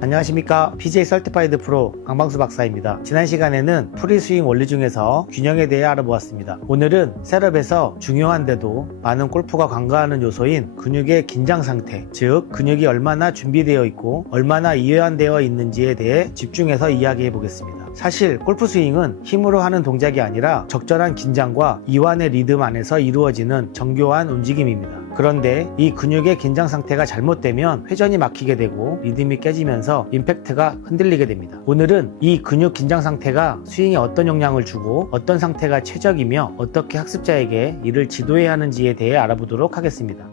안녕하십니까. PGA 서티파이드 프로 강방수 박사입니다. 지난 시간에는 프리스윙 원리 중에서 균형에 대해 알아보았습니다. 오늘은 셋업에서 중요한데도 많은 골퍼가 간과하는 요소인 근육의 긴장 상태, 즉 근육이 얼마나 준비되어 있고 얼마나 이완되어 있는지에 대해 집중해서 이야기해 보겠습니다. 사실 골프 스윙은 힘으로 하는 동작이 아니라 적절한 긴장과 이완의 리듬 안에서 이루어지는 정교한 움직임입니다. 그런데 이 근육의 긴장 상태가 잘못되면 회전이 막히게 되고 리듬이 깨지면서 임팩트가 흔들리게 됩니다. 오늘은 이 근육 긴장 상태가 스윙에 어떤 영향을 주고 어떤 상태가 최적이며 어떻게 학습자에게 이를 지도해야 하는지에 대해 알아보도록 하겠습니다.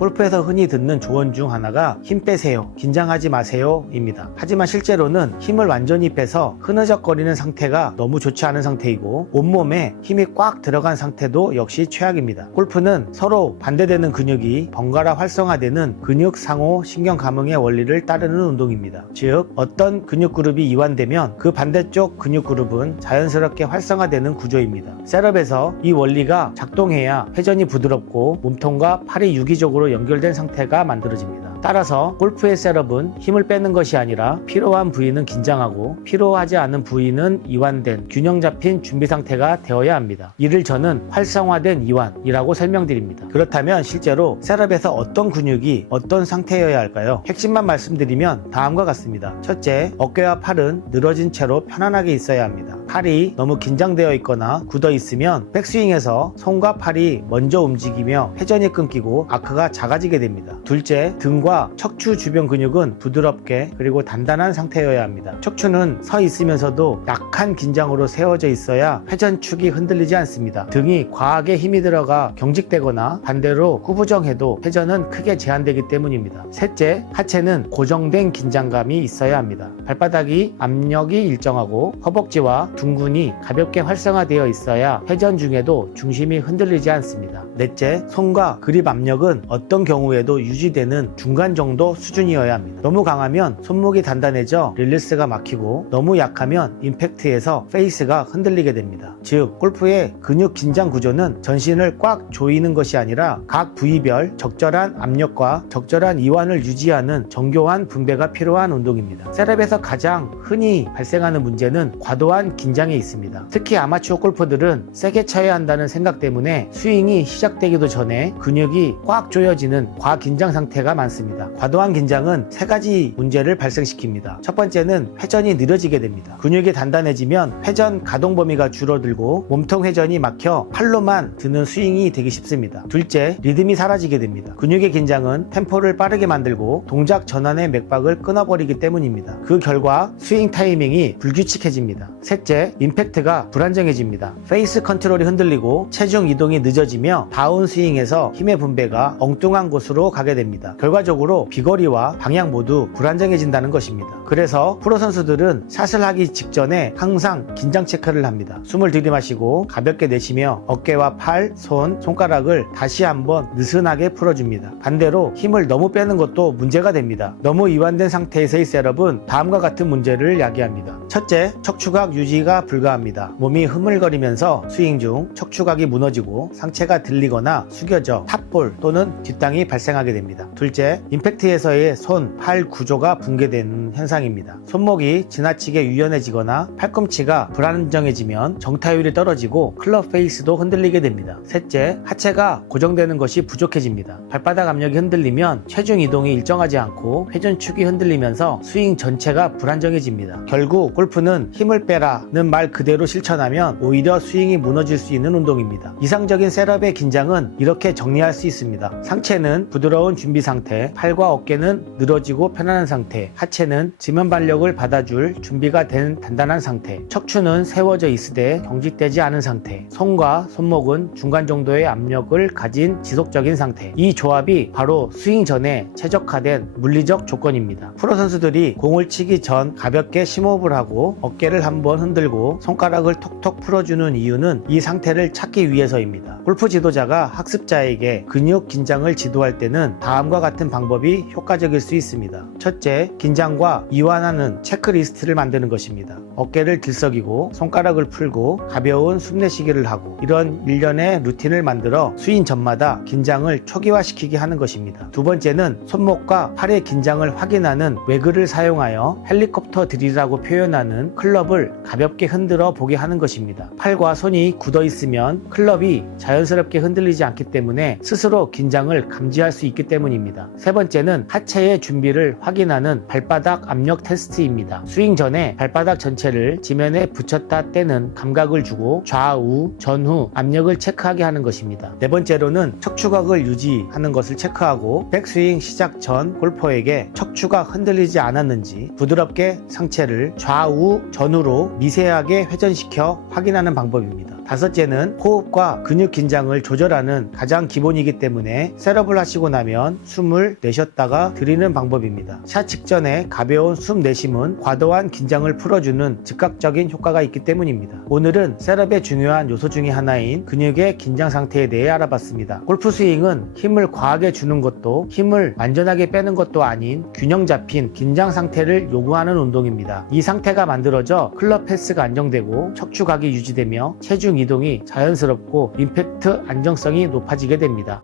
골프에서 흔히 듣는 조언 중 하나가 힘 빼세요, 긴장하지 마세요 입니다. 하지만 실제로는 힘을 완전히 빼서 흐느적거리는 상태가 너무 좋지 않은 상태이고 온몸에 힘이 꽉 들어간 상태도 역시 최악입니다. 골프는 서로 반대되는 근육이 번갈아 활성화되는 근육 상호 신경 감흥의 원리를 따르는 운동입니다. 즉 어떤 근육 그룹이 이완되면 그 반대쪽 근육 그룹은 자연스럽게 활성화되는 구조입니다. 셋업에서 이 원리가 작동해야 회전이 부드럽고 몸통과 팔이 유기적으로 연결된 상태가 만들어집니다. 따라서 골프의 셋업은 힘을 빼는 것이 아니라 필요한 부위는 긴장하고 필요하지 않은 부위는 이완된 균형 잡힌 준비 상태가 되어야 합니다. 이를 저는 활성화된 이완이라고 설명드립니다. 그렇다면 실제로 셋업에서 어떤 근육이 어떤 상태여야 할까요? 핵심만 말씀드리면 다음과 같습니다. 첫째, 어깨와 팔은 늘어진 채로 편안하게 있어야 합니다. 팔이 너무 긴장되어 있거나 굳어 있으면 백스윙에서 손과 팔이 먼저 움직이며 회전이 끊기고 아크가 작아지게 됩니다. 둘째, 등과 척추 주변 근육은 부드럽게 그리고 단단한 상태여야 합니다. 척추는 서 있으면서도 약한 긴장으로 세워져 있어야 회전축이 흔들리지 않습니다. 등이 과하게 힘이 들어가 경직되거나 반대로 구부정해도 회전은 크게 제한되기 때문입니다. 셋째, 하체는 고정된 긴장감이 있어야 합니다. 발바닥이 압력이 일정하고 허벅지와 둥근이 가볍게 활성화되어 있어야 회전 중에도 중심이 흔들리지 않습니다. 넷째, 손과 그립 압력은 어떤 경우에도 유지되는 중간 정도 수준이어야 합니다. 너무 강하면 손목이 단단해져 릴리스가 막히고 너무 약하면 임팩트에서 페이스가 흔들리게 됩니다. 즉 골프의 근육 긴장 구조는 전신을 꽉 조이는 것이 아니라 각 부위별 적절한 압력과 적절한 이완을 유지하는 정교한 분배가 필요한 운동입니다. 셋업에서 가장 흔히 발생하는 문제는 과도한 긴장에 있습니다. 특히 아마추어 골퍼들은 세게 쳐야 한다는 생각 때문에 스윙이 시작되기도 전에 근육이 꽉 조여지는 과긴장 상태가 많습니다. 과도한 긴장은 세 가지 문제를 발생시킵니다. 첫 번째는 회전이 느려지게 됩니다. 근육이 단단해지면 회전 가동 범위가 줄어들고 몸통 회전이 막혀 팔로만 드는 스윙이 되기 쉽습니다. 둘째, 리듬이 사라지게 됩니다. 근육의 긴장은 템포를 빠르게 만들고 동작 전환의 맥박을 끊어버리기 때문입니다. 그 결과 스윙 타이밍이 불규칙해집니다. 셋째, 임팩트가 불안정해집니다. 페이스 컨트롤이 흔들리고 체중 이동이 늦어지며 다운 스윙에서 힘의 분배가 엉뚱한 곳으로 가게 됩니다. 결과적으로 비거리와 방향 모두 불안정해진다는 것입니다. 그래서 프로 선수들은 샷을 하기 직전에 항상 긴장 체크를 합니다. 숨을 들이마시고 가볍게 내쉬며 어깨와 팔, 손, 손가락을 다시 한번 느슨하게 풀어줍니다. 반대로 힘을 너무 빼는 것도 문제가 됩니다. 너무 이완된 상태에서의 셋업은 다음과 같은 문제를 야기합니다. 첫째, 척추각 유지가 불가합니다. 몸이 흐물거리면서 스윙 중 척추각이 무너지고 상체가 들리거나 숙여져 탑볼 또는 뒷땅이 발생하게 됩니다. 둘째, 임팩트에서의 손, 팔 구조가 붕괴되는 현상입니다. 손목이 지나치게 유연해지거나 팔꿈치가 불안정해지면 정타율이 떨어지고 클럽 페이스도 흔들리게 됩니다. 셋째, 하체가 고정되는 것이 부족해집니다. 발바닥 압력이 흔들리면 체중 이동이 일정하지 않고 회전축이 흔들리면서 스윙 전체가 불안정해집니다. 결국 골프는 힘을 빼라는 말 그대로 실천하면 오히려 스윙이 무너질 수 있는 운동입니다. 이상적인 셋업의 긴장은 이렇게 정리할 수 있습니다. 상체는 부드러운 준비 상태, 팔과 어깨는 늘어지고 편안한 상태, 하체는 지면 발력을 받아줄 준비가 된 단단한 상태, 척추는 세워져 있으되 경직되지 않은 상태, 손과 손목은 중간 정도의 압력을 가진 지속적인 상태. 이 조합이 바로 스윙 전에 최적화된 물리적 조건입니다. 프로 선수들이 공을 치기 전 가볍게 심호흡을 하고 어깨를 한번 흔들고 손가락을 톡톡 풀어주는 이유는 이 상태를 찾기 위해서입니다. 골프 지도자가 학습자에게 근육 긴장을 지도할 때는 다음과 같은 방법을 방법이 효과적일 수 있습니다. 첫째, 긴장과 이완하는 체크리스트를 만드는 것입니다. 어깨를 들썩이고 손가락을 풀고 가벼운 숨내쉬기를 하고 이런 일련의 루틴을 만들어 스윙 전마다 긴장을 초기화시키게 하는 것입니다. 두 번째는 손목과 팔의 긴장을 확인하는 외글을 사용하여 헬리콥터 드릴이라고 표현하는 클럽을 가볍게 흔들어 보게 하는 것입니다. 팔과 손이 굳어 있으면 클럽이 자연스럽게 흔들리지 않기 때문에 스스로 긴장을 감지할 수 있기 때문입니다. 세 번째는 하체의 준비를 확인하는 발바닥 압력 테스트입니다. 스윙 전에 발바닥 전체를 지면에 붙였다 떼는 감각을 주고 좌우, 전후 압력을 체크하게 하는 것입니다. 네 번째로는 척추각을 유지하는 것을 체크하고 백스윙 시작 전 골퍼에게 척추가 흔들리지 않았는지 부드럽게 상체를 좌우, 전후로 미세하게 회전시켜 확인하는 방법입니다. 다섯째는 호흡과 근육 긴장을 조절하는 가장 기본이기 때문에 셋업을 하시고 나면 숨을 내쉬었다가 들이는 방법입니다. 샷 직전에 가벼운 숨 내쉼은 과도한 긴장을 풀어주는 즉각적인 효과가 있기 때문입니다. 오늘은 셋업의 중요한 요소 중에 하나인 근육의 긴장 상태에 대해 알아봤습니다. 골프 스윙은 힘을 과하게 주는 것도 힘을 완전하게 빼는 것도 아닌 균형 잡힌 긴장 상태를 요구하는 운동입니다. 이 상태가 만들어져 클럽 패스가 안정되고 척추각이 유지되며 체중 이동이 자연스럽고 임팩트 안정성이 높아지게 됩니다.